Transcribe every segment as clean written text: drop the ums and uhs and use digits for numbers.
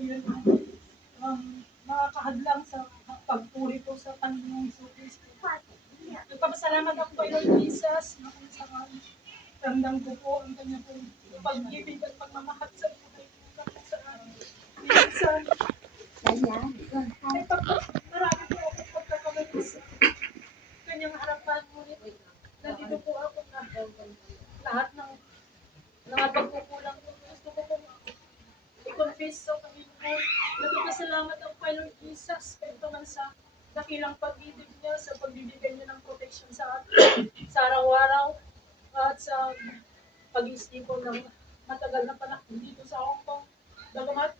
yun nakakahadlang sa pagpuri ko sa Panginoong Kristo. Nagpapasalamat ako kay Lord Jesus na kung saan ramdam ko po ang kanya pong pag-ibig at pagmamahal sa buhay ko kahit saan. Minsan, marami po ako pagkakamali sa kanyang harapan. Ngunit nandito po ako na lahat ng mga pagkukulang ko. Gusto ko po i-confess sa Panginoon. Nagpapasalamat ako kay Lord Jesus kahit naman sa dakilang pag-ibig niya, sa pagbibigay niya ng protection sa atin, sa araw-araw, at sa pag-iisipon ng matagal na panahon dito sa Hong Kong. Bagamat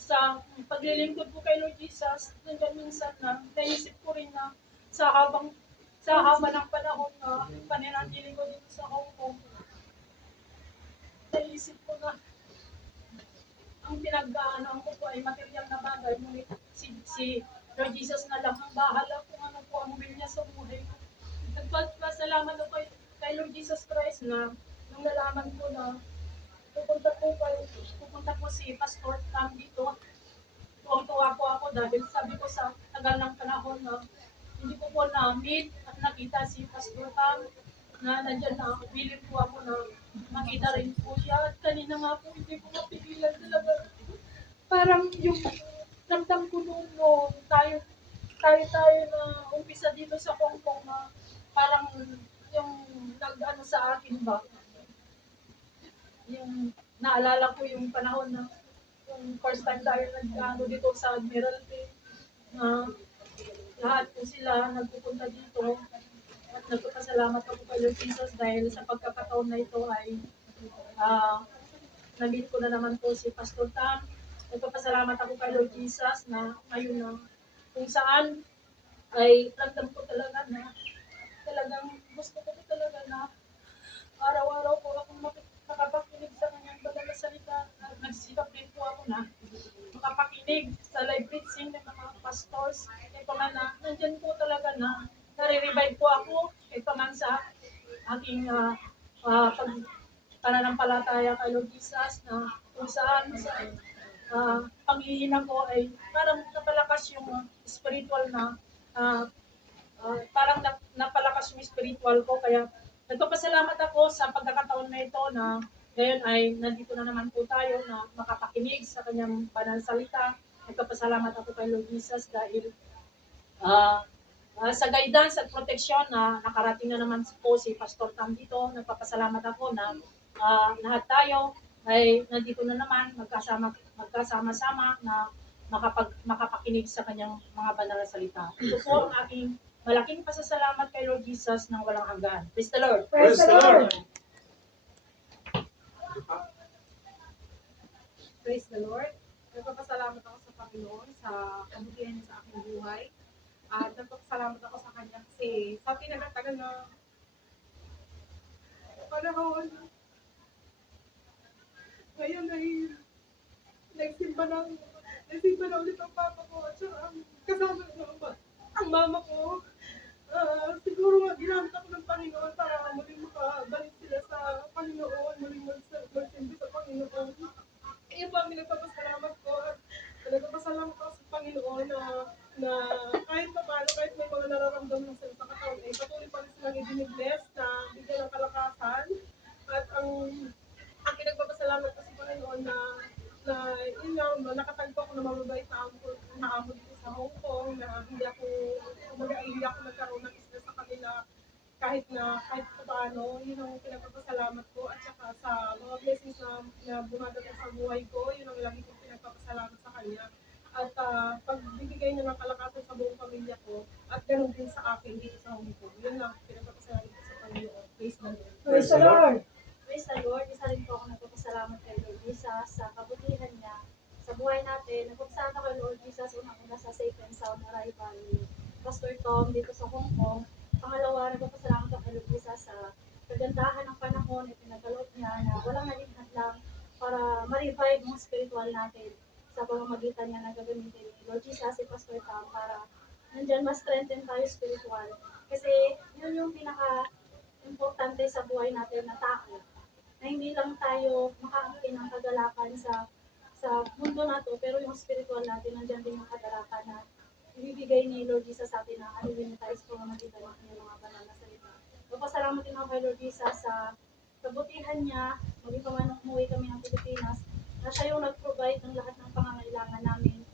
sa paglilingkod ko kay Lord Jesus, nandiyan minsan na naisip ko rin na sa haba ng panahon na pananatili ko dito sa Hong Kong, naisip ko na ang pinag-aanoan ko po ay material na bagay, ngunit si Lord Jesus na lang ang bahala kung ano po ang will niya sa buhay ko. Nagpasalamat ako kay Lord Jesus Christ na nung nalaman ko na pupunta po si Pastor Tam dito. Tuwang-tuwa po ako dahil sabi ko sa tagal ng panahon na hindi ko po na-meet at nakita si Pastor Tam na nandyan na willing po ako na makita rin po siya. At kanina nga po hindi ko mapigilan talaga. Parang yung ramdam ko noon tayo na umpisa dito sa Hong Kong na parang yung nag-ano sa akin ba, yung naalala ko yung panahon na yung first time tayo nag-ano dito sa Admiralty na lahat po sila nagpupunta dito at nagpapasalamat ako kay Lord Jesus dahil sa pagkakataon na ito ay na-meet ko na naman po si Pastor Tam. Nagpapasalamat ako kay Lord Jesus na ngayon na kung saan ay ramdam ko talaga na talagang gusto ko talaga na araw-araw po akong makapakinig sa kanyang banal na salita. Nagsisikap din po ako na makapakinig sa live preaching ng mga pastors. Ito man na nandyan po talaga na nare-revive po ako. Ito man sa aking pananampalataya kay Lord Jesus na kung saan sa panghihina ko ay parang napalakas yung spiritual na parang napalakas yung spiritual ko. Kaya nagpapasalamat ako sa pagkakataon na ito na ngayon ay nandito na naman po tayo na makapakinig sa kanyang banal salita. Nagpapasalamat ako kay Lord Jesus dahil sa guidance at protection na nakarating na naman po si Pastor Tam dito. Nagpapasalamat ako na lahat tayo ay nandito na naman magkasama-sama na makapakinig sa kanyang mga banal na salita. Ito po ang aking malaking pasasalamat kay Lord Jesus ng walang hanggan. Praise the Lord! Praise the Lord! Praise the Lord! Nagpapasalamat ako sa Panginoon sa kabutihan niya sa aking buhay. At nagpapasalamat ako sa Kanya kasi sa pinagatagal na panahon, ngayon ay nagsimba na ulit ang papa ko at saka kasama ang mama ko. Siguro nga ginamit ako ng Panginoon para muling makabalik sila sa Panginoon, muling magsimbi sa Panginoon. Iyon po ang pinagpapasalamat ko at nagpapasalamat ako sa Panginoon na kahit pa paano, kahit may mga nararamdaman sila sa katawan, ay patuloy pa rin silang i-bless na bigyan ng kalakasan. At ang pinagpapasalamat ko sa Panginoon na yun nga, nakatagpo ako na mababait na amo dito sa Hong Kong, na hindi ako nagkaroon ng stress sa kanila kahit pa paano, yun ang pinagpapasalamat ko. At saka sa mga blessings na bumadating sa buhay ko, yun ang lagi kong pinagpapasalamat sa Kanya. At pagbibigay niya ng kalakasan sa buong pamilya ko, at ganoon din sa akin dito sa Hong Kong. Yun lang, pinagpapasalamat ko sa Panginoon. Praise the Lord. Praise the Lord! Praise the Lord. Isa rin po ako nagpapasalamat kay Lord Jesus sa kabutihan niya sa buhay natin. Nagpapasalamat kay Lord Jesus unang-una sa safe and sound arrival ni Pastor Tom dito sa Hong Kong. Pangalawa, nagpapasalamat ako kay Lord Jesus sa kagandahan ng panahon na pinagkaloob niya na walang naging hadlang para ma-revive mga spiritual natin sa pamamagitan niya na gagamitin ni Lord Jesus si Pastor Tom para nandyan ma-strengthen tayo spiritual. Kasi yun yung pinaka-importante sa buhay natin na tao. Na hindi lang tayo makaangkin ng kagalakan sa sa mundo na to, pero yung spiritual natin, nandiyan din yung kataraka na ibibigay ni Lord Jesus sa atin na aliwin tayo sa pamamagitan ng kanyang mga banal na salita. Magpasalamat din ako kay Lord Jesus sa kabutihan niya, maging pa man umuwi kami ng Pilipinas, na siya yung nag-provide ng lahat ng pangangailangan namin,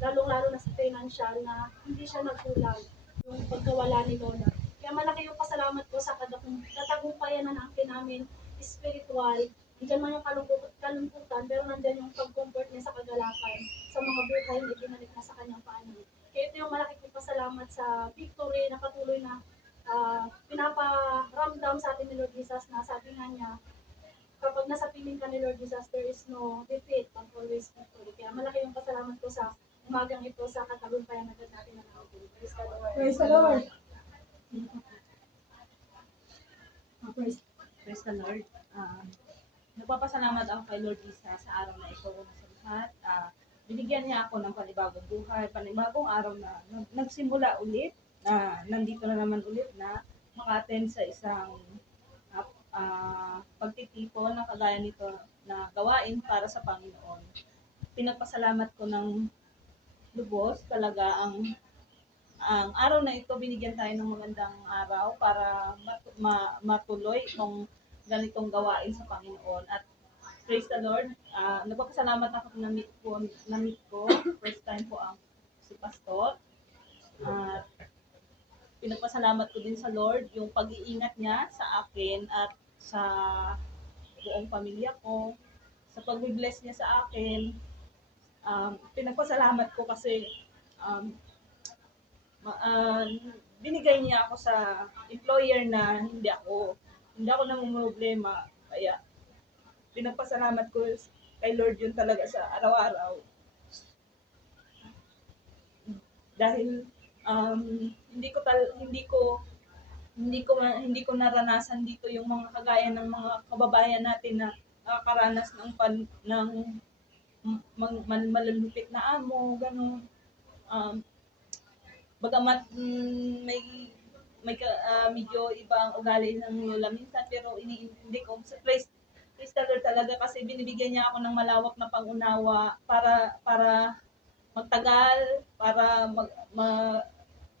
lalong-lalo na sa financial, na hindi siya nagkulang yung pagkawala ni Lola. Kaya malaki yung pasalamat ko sa katagumpayan na natin namin spiritual. Nandiyan man yung kalungkutan, pero nandiyan yung pag-comfort niya sa kagalakan, sa mga buhay na ibinalik na sa kanyang paanan. Kaya ito yung malaki kong pasalamat sa victory na patuloy na pinaparamdam sa atin ni Lord Jesus, na sabi nga niya, kapag nasa piling ka ni Lord Jesus, there is no defeat, but always victory. Kaya malaki yung pasalamat ko sa umagang ito sa katagumpayan na natin na natin. Praise the Lord. Praise the Lord. Praise the Lord. Nagpapasalamat ako kay Lord Isa sa araw na ito na sa lahat. Binigyan niya ako ng panibagong buhay, panibagong araw na nagsimula ulit, na nandito na naman ulit na maka-attend sa isang pagtitipon na kagaya nito na gawain para sa Panginoon. Pinagpasalamat ko ng lubos talaga ang araw na ito. Binigyan tayo ng magandang araw para matuloy itong ganitong gawain sa Panginoon. At praise the Lord, nagpapasalamat ako na meet ko. First time po ang si Pastor. At pinagpasalamat ko din sa Lord yung pag-iingat niya sa akin at sa buong pamilya ko, sa pag-bless niya sa akin. Pinagpasalamat ko kasi binigay niya ako sa employer na hindi ako namumroblema. Kaya pinagpasalamat ko kay Lord yun talaga sa araw-araw. Dahil hindi ko naranasan dito yung mga kagaya ng mga kababayan natin na nakakaranas ng malulupit na amo, ganun. Bagamat medyo ibang ugali ng lola minsan, pero iniintindi ko sa praise the Lord talaga, kasi binibigyan niya ako ng malawak na pangunawa para magtagal, para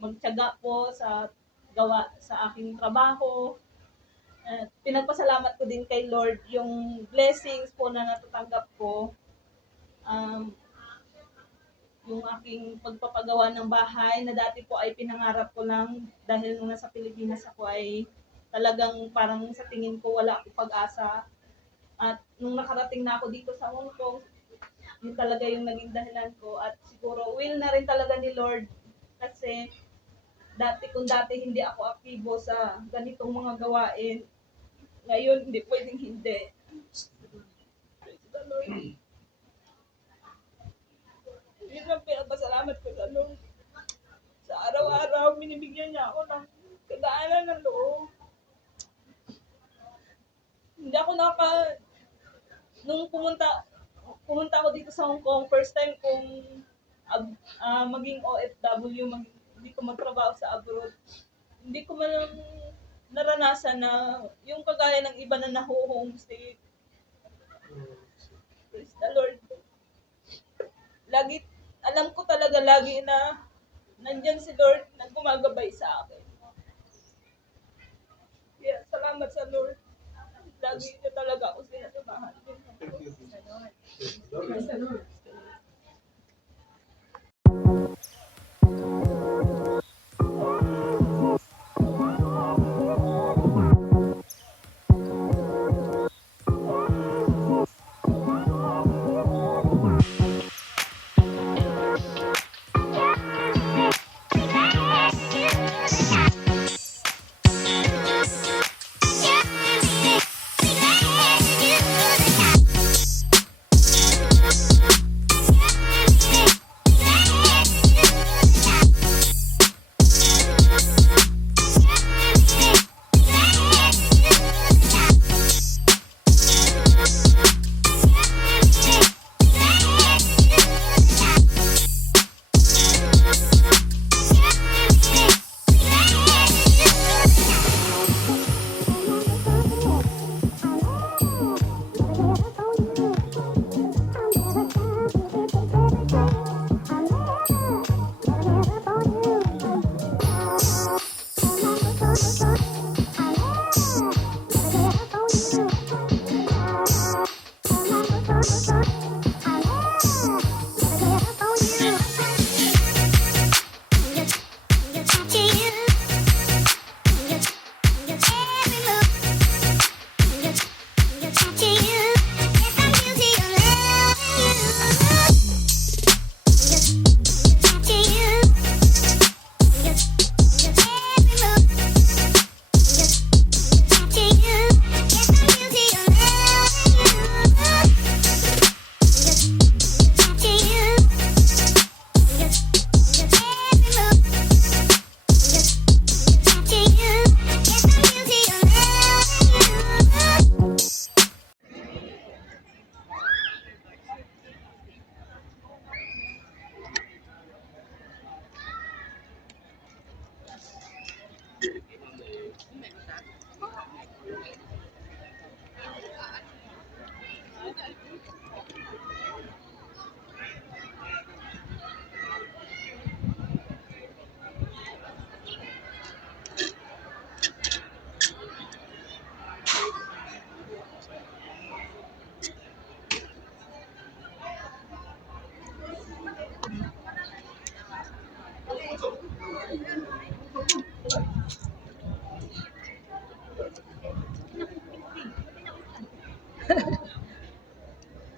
magtiyaga po sa gawa sa aking trabaho. Pinagpasalamat ko din kay Lord yung blessings po na natatanggap ko. Yung aking pagpapagawa ng bahay na dati po ay pinangarap ko lang, dahil nung nasa Pilipinas ako ay talagang parang sa tingin ko wala akong pag-asa. At nung nakarating na ako dito sa Hong Kong, yun talaga yung naging dahilan ko. At siguro will na rin talaga ni Lord, kasi kung dati hindi ako aktibo sa ganitong mga gawain, ngayon hindi pwedeng hindi. Praise the Lord. Yun ang pinagpasalamat ko sa Lord. Sa araw-araw, binibigyan niya ako ng kagaanan ng loob. Hindi ako nung pumunta ako dito sa Hong Kong, first time kong maging OFW, hindi ko magtrabaho sa abroad. Hindi ko man naranasan na yung kagaya ng iba na naho-homestay. Praise the Lord. Alam ko talaga lagi na nandyan si Lord na gumagabay sa akin. Kaya salamat sa Lord. Lagi niya talaga ako sinasamahan. Praise the Lord.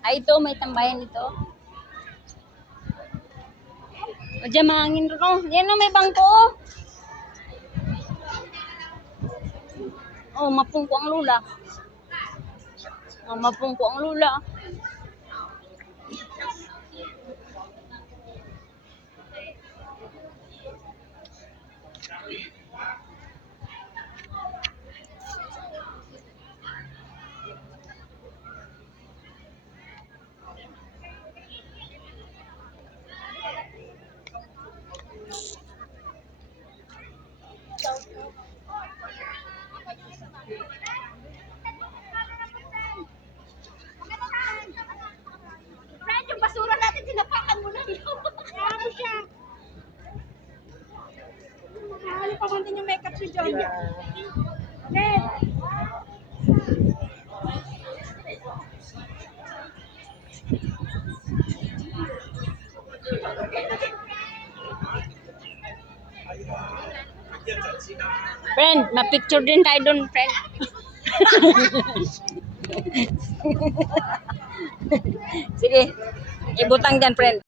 Ay, ito, may tambayan ito. O, dyan, mahangin ro. Yan o, may bangko. Oh, mapungko ang lula. Oh, mapungko ang lula. Friend, yung basura natin, tinapakan mo na yun. Kaya mo siya. Mahali pa man din yung makeup si John. Okay. Friend, ma-picture din tayo doon, friend. Sige, ibutang dyan, friend.